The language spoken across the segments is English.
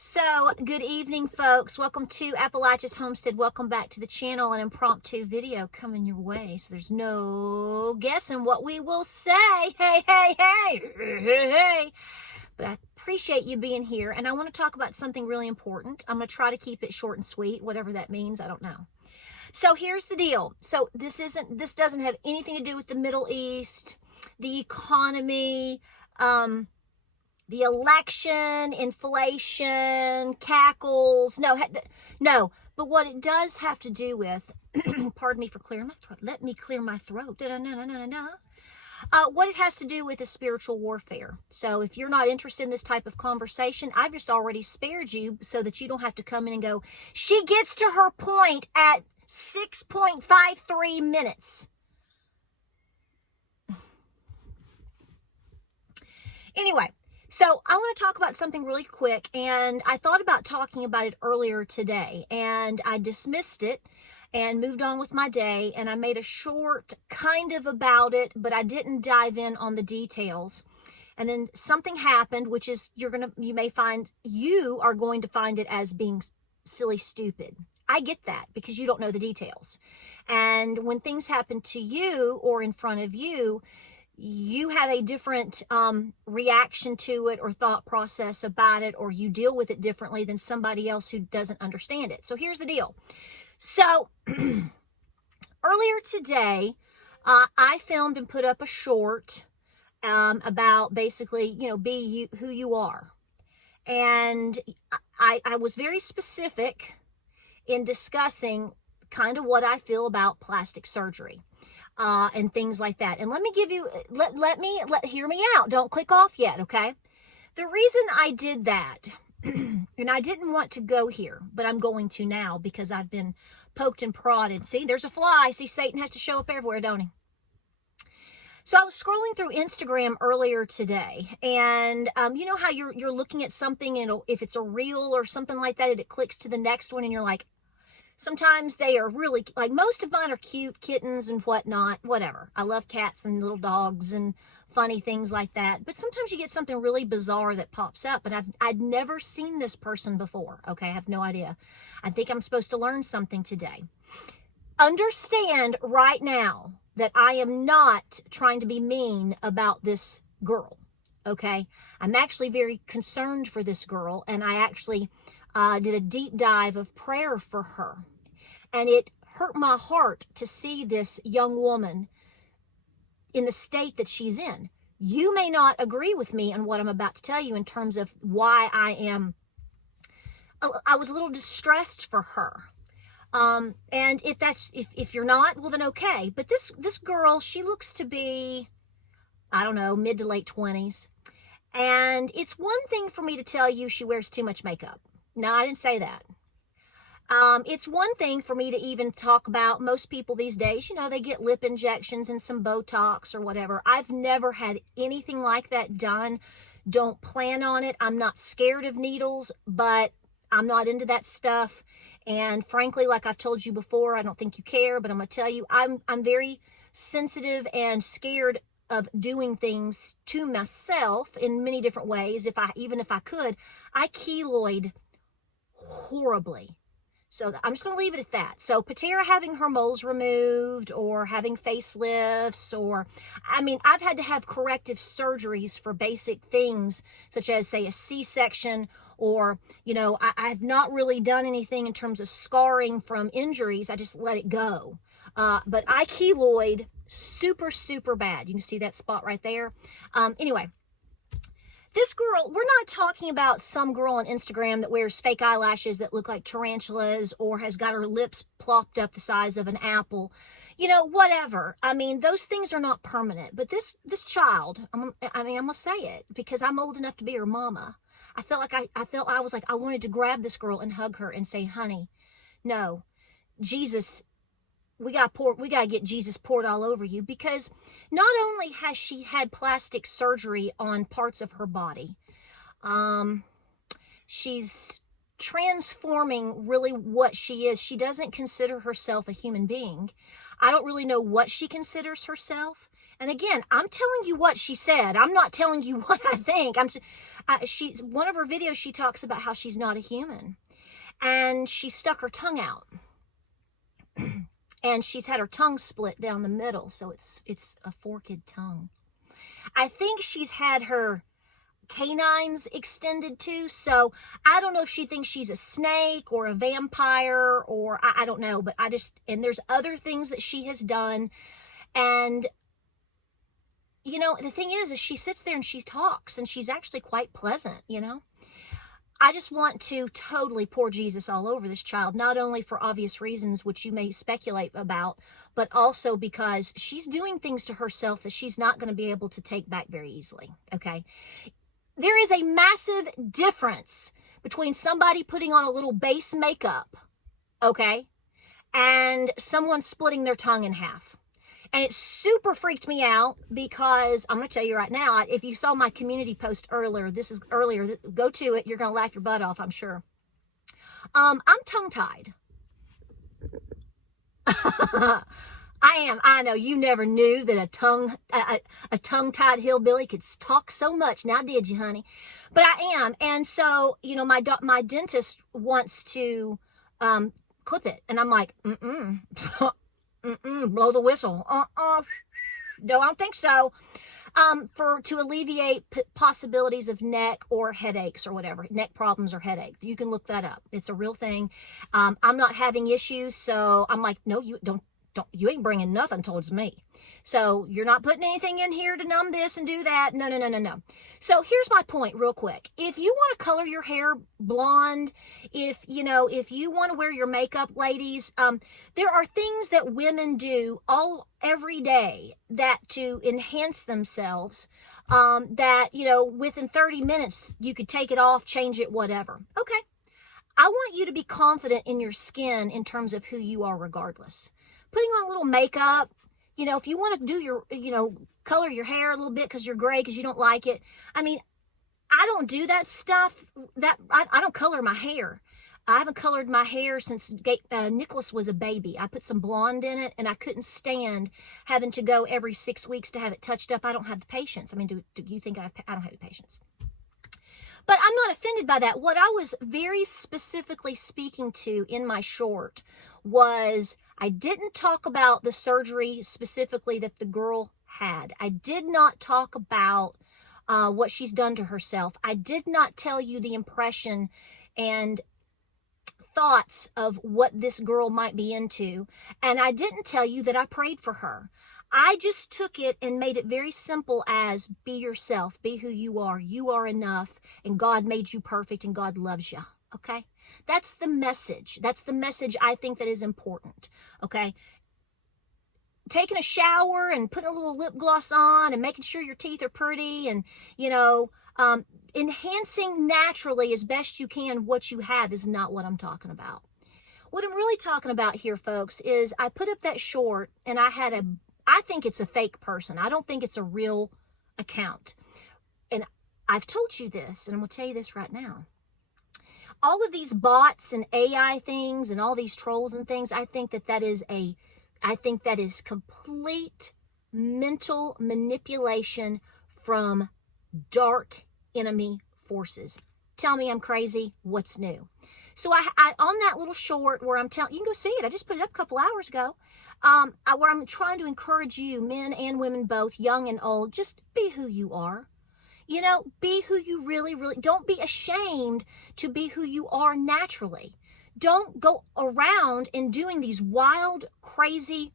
So, good evening, folks. Welcome to Appalachia's Homestead. Welcome back to the channel. An impromptu video coming your way. So there's no guessing what we will say. Hey, hey, hey, hey, hey. But I appreciate you being here. And I want to talk about something really important. I'm going to try to keep it short and sweet, whatever that means. I don't know. So here's the deal. So this doesn't have anything to do with the Middle East, the economy, the election, inflation, cackles. No. But what it does have to do with, pardon me for clearing my throat. Let me clear my throat. What it has to do with is spiritual warfare. So if you're not interested in this type of conversation, I've just already spared you so that you don't have to come in and go, she gets to her point at 6.53 minutes. Anyway. So I want to talk about something really quick, and I thought about talking about it earlier today, and I dismissed it and moved on with my day, and I made a short kind of about it, but I didn't dive in on the details. And then something happened, which is you are going to find it as being silly stupid. I get that because you don't know the details. And when things happen to you or in front of you, you have a different reaction to it or thought process about it, or you deal with it differently than somebody else who doesn't understand it. So here's the deal. So earlier today, I filmed and put up a short about basically, be who you are. And I was very specific in discussing kind of what I feel about plastic surgery. And things like that. And let me give you, hear me out. Don't click off yet, okay? The reason I did that, and I didn't want to go here, but I'm going to now because I've been poked and prodded. See, there's a fly. See, Satan has to show up everywhere, don't he? So I was scrolling through Instagram earlier today, and you know how you're looking at something, and if it's a reel or something like that, it clicks to the next one, and you're like, sometimes they are really, like most of mine are cute kittens and whatnot, whatever. I love cats and little dogs and funny things like that. But sometimes you get something really bizarre that pops up. And I'd never seen this person before. Okay, I have no idea. I think I'm supposed to learn something today. Understand right now that I am not trying to be mean about this girl. Okay, I'm actually very concerned for this girl. And I actually did a deep dive of prayer for her. And it hurt my heart to see this young woman in the state that she's in. You may not agree with me on what I'm about to tell you in terms of why I was a little distressed for her. And if you're not, well then okay. But this girl, she looks to be, I don't know, mid to late 20s. And it's one thing for me to tell you she wears too much makeup. No, I didn't say that. It's one thing for me to even talk about most people these days, they get lip injections and some Botox or whatever. I've never had anything like that done. Don't plan on it. I'm not scared of needles, but I'm not into that stuff. And frankly, like I've told you before, I don't think you care, but I'm going to tell you, I'm very sensitive and scared of doing things to myself in many different ways. Even if I could, I keloid horribly. So I'm just going to leave it at that. So Patara having her moles removed or having facelifts I've had to have corrective surgeries for basic things such as, say, a C-section or, I've not really done anything in terms of scarring from injuries. I just let it go. But I keloid super, super bad. You can see that spot right there. Anyway. This girl, we're not talking about some girl on Instagram that wears fake eyelashes that look like tarantulas or has got her lips plopped up the size of an apple. Whatever. Those things are not permanent. But this child, I'm going to say it because I'm old enough to be her mama. I wanted to grab this girl and hug her and say, honey, no, Jesus, we got to get Jesus poured all over you, because not only has she had plastic surgery on parts of her body, she's transforming really what she is. She doesn't consider herself a human being. I don't really know what she considers herself. And again, I'm telling you what she said. I'm not telling you what I think. one of her videos, she talks about how she's not a human, and she stuck her tongue out, and she's had her tongue split down the middle, so it's a forked tongue. I think she's had her canines extended too, so I don't know if she thinks she's a snake or a vampire, or I don't know, but and there's other things that she has done. And you know, the thing is she sits there and she talks, and she's actually quite pleasant, you know. I just want to totally pour Jesus all over this child, not only for obvious reasons, which you may speculate about, but also because she's doing things to herself that she's not going to be able to take back very easily, okay? There is a massive difference between somebody putting on a little base makeup, okay, and someone splitting their tongue in half. And it super freaked me out because I'm going to tell you right now, if you saw my community post earlier, go to it. You're going to laugh your butt off, I'm sure. I'm tongue-tied. I am. I know you never knew that a tongue-tied hillbilly could talk so much. Now, did you, honey? But I am. And so, you know, my dentist wants to clip it. And I'm like, blow the whistle. No, I don't think so. To alleviate possibilities of neck or headaches or whatever, neck problems or headache. You can look that up. It's a real thing. I'm not having issues, so I'm like, no, you don't. You ain't bringing nothing towards me. So you're not putting anything in here to numb this and do that. No. So here's my point real quick. If you want to color your hair blonde, if you want to wear your makeup, ladies, there are things that women do every day that to enhance themselves, that, you know, within 30 minutes, you could take it off, change it, whatever. Okay. I want you to be confident in your skin in terms of who you are regardless. Putting on a little makeup, you know, if you want to do your, you know, color your hair a little bit because you're gray because you don't like it. I mean, I don't do that stuff. I don't color my hair. I haven't colored my hair since Nicholas was a baby. I put some blonde in it, and I couldn't stand having to go every 6 weeks to have it touched up. I don't have the patience. I mean, do you think I don't have the patience? But I'm not offended by that. What I was very specifically speaking to in my short was I didn't talk about the surgery specifically that the girl had. I did not talk about what she's done to herself. I did not tell you the impression and thoughts of what this girl might be into. And I didn't tell you that I prayed for her. I just took it and made it very simple as be yourself, be who you are. You are enough, and God made you perfect, and God loves you. Okay? That's the message. That's the message I think that is important. Okay? Taking a shower and putting a little lip gloss on and making sure your teeth are pretty and, you know, enhancing naturally as best you can what you have is not what I'm talking about. What I'm really talking about here, folks, is I put up that short and I think it's a fake person. I don't think it's a real account. And I've told you this, and I'm going to tell you this right now. All of these bots and AI things and all these trolls and things, I think that is complete mental manipulation from dark enemy forces. Tell me I'm crazy. What's new? So I on that little short where I'm telling, you can go see it. I just put it up a couple hours ago. Where I'm trying to encourage you, men and women both, young and old, just be who you are. You know, be who you really, don't be ashamed to be who you are naturally. Don't go around and doing these wild, crazy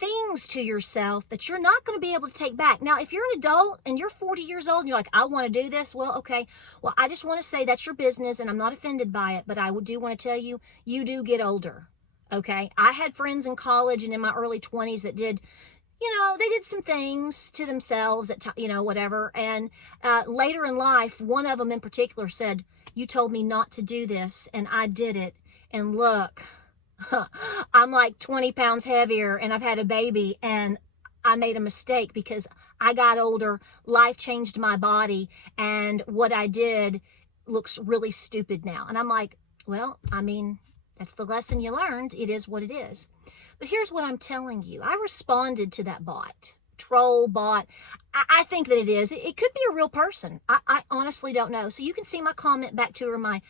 things to yourself that you're not going to be able to take back. Now, if you're an adult and you're 40 years old and you're like, I want to do this, well, okay. Well, I just want to say that's your business and I'm not offended by it, but I do want to tell you, you do get older, okay? I had friends in college and in my early 20s that did, you know, they did some things to themselves, whatever. And later in life, one of them in particular said, you told me not to do this, and I did it. And look, I'm like 20 pounds heavier, and I've had a baby, and I made a mistake because I got older, life changed my body, and what I did looks really stupid now. And I'm like, well, I mean, that's the lesson you learned. It is what it is. But here's what I'm telling you. I responded to that troll bot. I think that it is. It could be a real person. I honestly don't know. So you can see my comment back to her,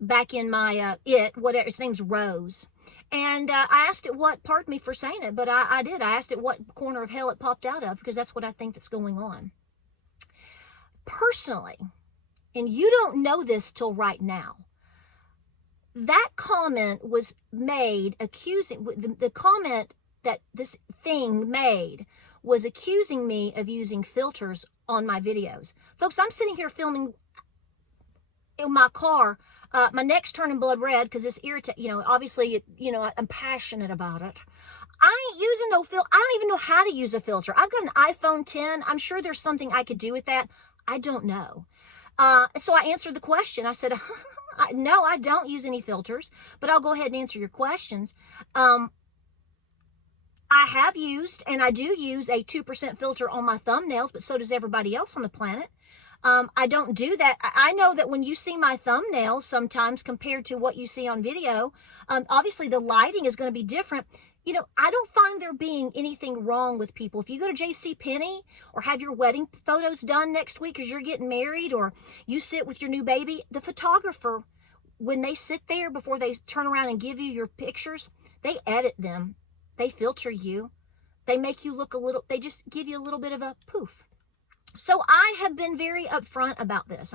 back in my, whatever, its name's Rose. And I asked it what, pardon me for saying it, but I did. I asked it what corner of hell it popped out of, because that's what I think that's going on. Personally, and you don't know this till right now, that comment was made accusing, the comment that this thing made was accusing me of using filters on my videos. Folks, I'm sitting here filming in my car, my neck's turning blood red because this irritate, obviously, I'm passionate about it. I ain't using no filter. I don't even know how to use a filter. I've got an iPhone 10. I'm sure there's something I could do with that. I don't know. And so I answered the question. I said, no, I don't use any filters, but I'll go ahead and answer your questions. I have used, and I do use, a 2% filter on my thumbnails, but so does everybody else on the planet. I don't do that. I know that when you see my thumbnails sometimes compared to what you see on video, obviously the lighting is going to be different. I don't find there being anything wrong with people. If you go to JCPenney or have your wedding photos done next week because you're getting married, or you sit with your new baby, the photographer, when they sit there before they turn around and give you your pictures, they edit them. They filter you. They make you look they just give you a little bit of a poof. So I have been very upfront about this.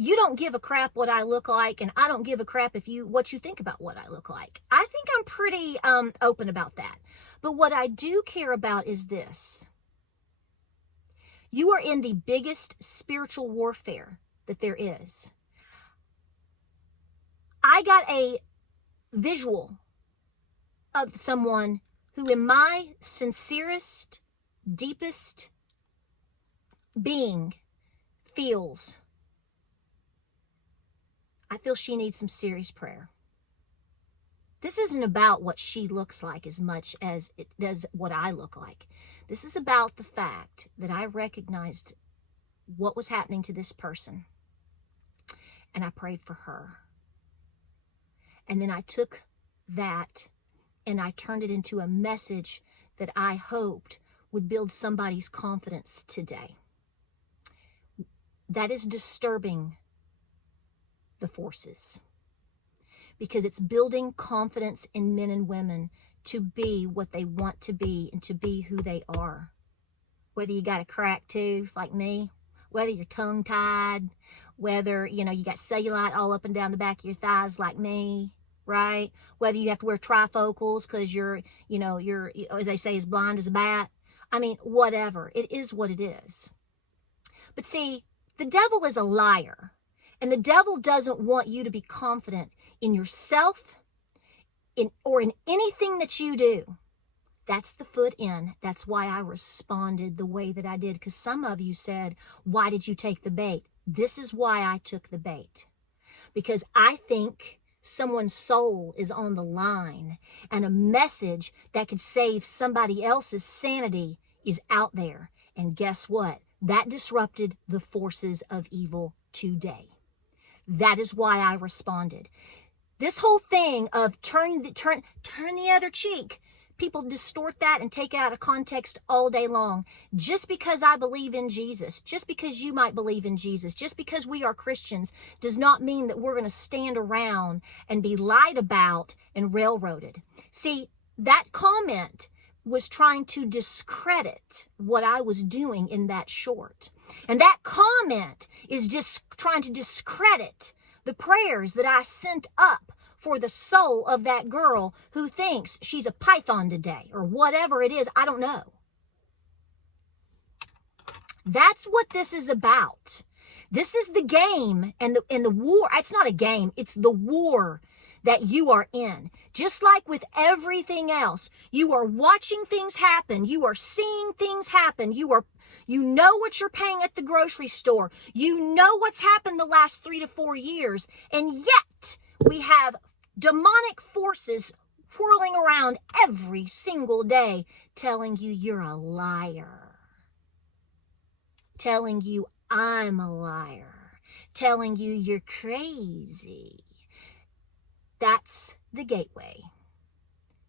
You don't give a crap what I look like, and I don't give a crap what you think about what I look like. I think I'm pretty open about that. But what I do care about is this. You are in the biggest spiritual warfare that there is. I got a visual of someone who, in my sincerest, deepest being, I feel she needs some serious prayer. This isn't about what she looks like as much as it does what I look like. This is about the fact that I recognized what was happening to this person, and I prayed for her. And then I took that and I turned it into a message that I hoped would build somebody's confidence today. That is disturbing the forces, because it's building confidence in men and women to be what they want to be and to be who they are. Whether you got a cracked tooth like me, whether you're tongue-tied, whether, you got cellulite all up and down the back of your thighs like me, right? Whether you have to wear trifocals because you're, as they say, as blind as a bat. I mean, whatever. It is what it is. But see, the devil is a liar. And the devil doesn't want you to be confident in yourself or in anything that you do. That's the foot in. That's why I responded the way that I did. Because some of you said, why did you take the bait? This is why I took the bait. Because I think someone's soul is on the line, and a message that could save somebody else's sanity is out there. And guess what? That disrupted the forces of evil today. That is why I responded. This whole thing of turn the other cheek, people distort that and take it out of context all day long. Just because I believe in Jesus, just because you might believe in Jesus, just because we are Christians, does not mean that we're going to stand around and be lied about and railroaded. See, that comment was trying to discredit what I was doing in that short. And that comment is just trying to discredit the prayers that I sent up for the soul of that girl who thinks she's a python today, or whatever it is. I don't know. That's what this is about. This is the game and the war. It's not a game. It's the war that you are in. Just like with everything else, you are watching things happen. You are seeing things happen. You know what you're paying at the grocery store. You know what's happened the last 3 to 4 years. And yet we have demonic forces whirling around every single day telling you you're a liar. Telling you I'm a liar. Telling you you're crazy. That's the gateway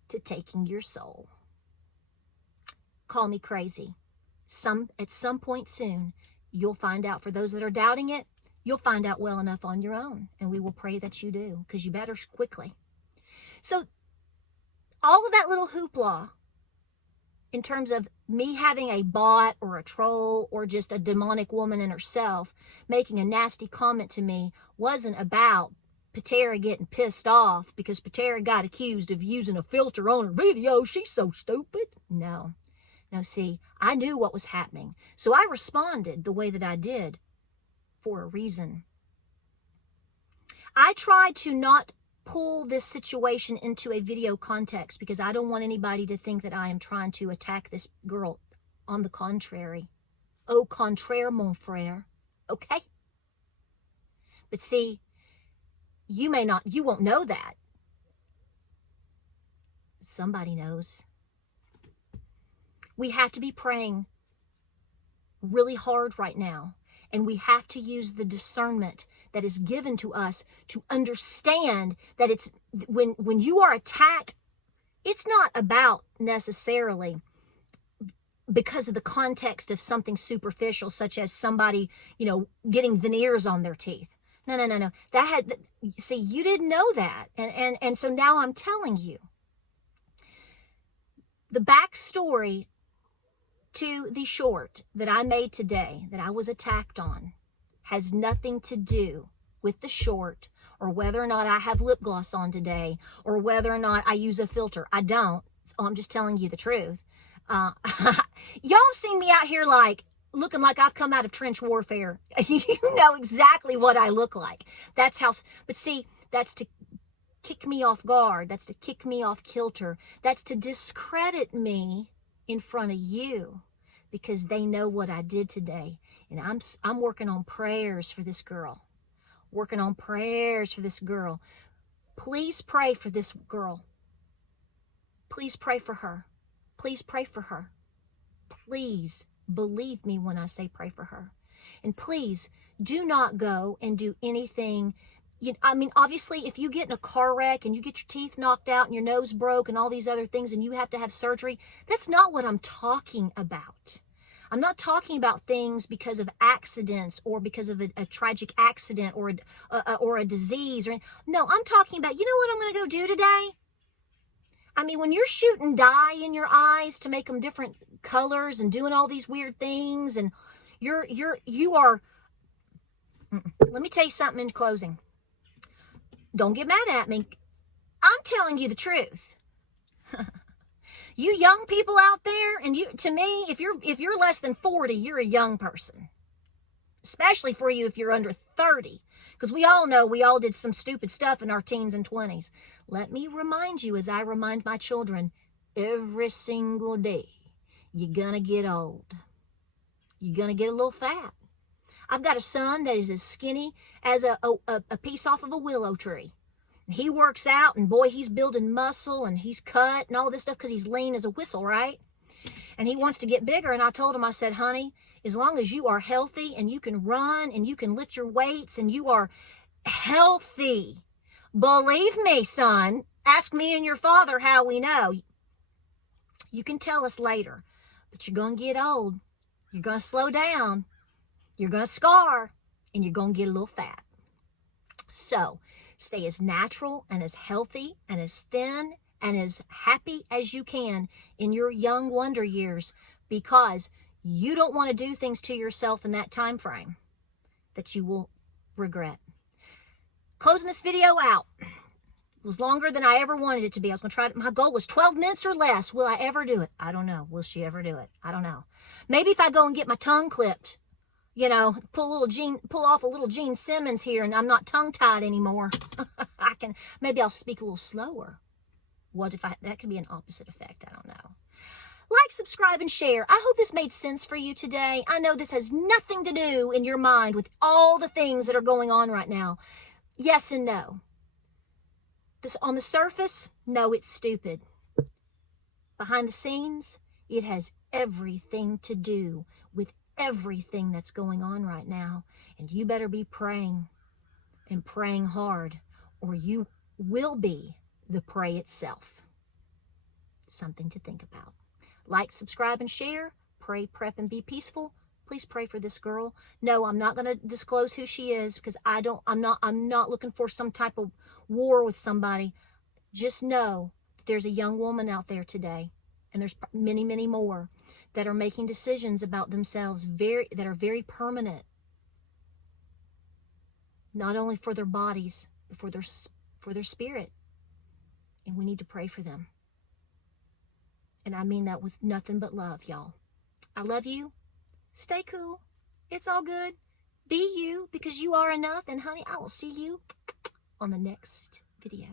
to taking your soul. Call me crazy. At some point soon, you'll find out. For those that are doubting it, you'll find out well enough on your own, and we will pray that you do, because you better quickly. So all of that little hoopla in terms of me having a bot or a troll or just a demonic woman in herself making a nasty comment to me wasn't about Patara getting pissed off because Patara got accused of using a filter on her video. She's so stupid. No, see, I knew what was happening. So I responded the way that I did for a reason. I tried to not pull this situation into a video context because I don't want anybody to think that I am trying to attack this girl. On the contrary. Au contraire, mon frère. Okay? But see, you won't know that. But somebody knows. We have to be praying really hard right now. And we have to use the discernment that is given to us to understand that it's when you are attacked, it's not about necessarily because of the context of something superficial, such as somebody, getting veneers on their teeth. No. See, you didn't know that. And so now I'm telling you. The backstory to the short that I made today, that I was attacked on, has nothing to do with the short or whether or not I have lip gloss on today or whether or not I use a filter. I don't. So I'm just telling you the truth. Y'all seen me out here looking like I've come out of trench warfare. You know exactly what I look like. But see, that's to kick me off guard. That's to kick me off kilter. That's to discredit me in front of you because they know what I did today. And I'm working on prayers for this girl. Working on prayers for this girl. Please pray for this girl. Please pray for her. Please pray for her. Please believe me when I say pray for her. And please do not go and do anything. Obviously, if you get in a car wreck and you get your teeth knocked out and your nose broke and all these other things and you have to have surgery, that's not what I'm talking about. I'm not talking about things because of accidents or because of a tragic accident or a disease. No, I'm talking about, you know what I'm going to go do today? When you're shooting dye in your eyes to make them different colors and doing all these weird things, and you are, let me tell you something in closing. Don't get mad at me. I'm telling you the truth. You young people out there, and to me, if you're less than 40, you're a young person. Especially for you if you're under 30. Because we all know we all did some stupid stuff in our teens and 20s. Let me remind you, as I remind my children, every single day, you're gonna get old. You're gonna get a little fat. I've got a son that is as skinny as a piece off of a willow tree. He works out, and boy, he's building muscle, and he's cut and all this stuff because he's lean as a whistle, right? And he wants to get bigger, and I told him, I said, honey, as long as you are healthy and you can run and you can lift your weights and you are healthy, believe me, son, ask me and your father how we know. You can tell us later, but you're going to get old. You're going to slow down. You're going to scar, and you're going to get a little fat. So stay as natural and as healthy and as thin and as happy as you can in your young wonder years, because you don't want to do things to yourself in that time frame that you will regret. Closing this video out. It was longer than I ever wanted it to be. I was going to try. My goal was 12 minutes or less. Will I ever do it? I don't know. Will she ever do it? I don't know. Maybe if I go and get my tongue clipped, pull off a little Gene Simmons here, and I'm not tongue-tied anymore. Maybe I'll speak a little slower. What if that could be an opposite effect? I don't know. Like, subscribe, and share. I hope this made sense for you today. I know this has nothing to do in your mind with all the things that are going on right now. Yes and no. This on the surface, no, it's stupid. Behind the scenes, it has everything to do with everything that's going on right now. And you better be praying and praying hard, or you will be the prey itself. Something to think about. Like, subscribe, and share. pray, prep, and be peaceful, please pray for this girl. No, I'm not going to disclose who she is because I'm not looking for some type of war with somebody. Just know that there's a young woman out there today, and there's many, many more that are making decisions about themselves that are very permanent. Not only for their bodies, but for their spirit. And we need to pray for them. And I mean that with nothing but love, y'all. I love you. Stay cool. It's all good. Be you, because you are enough. And honey, I will see you on the next video.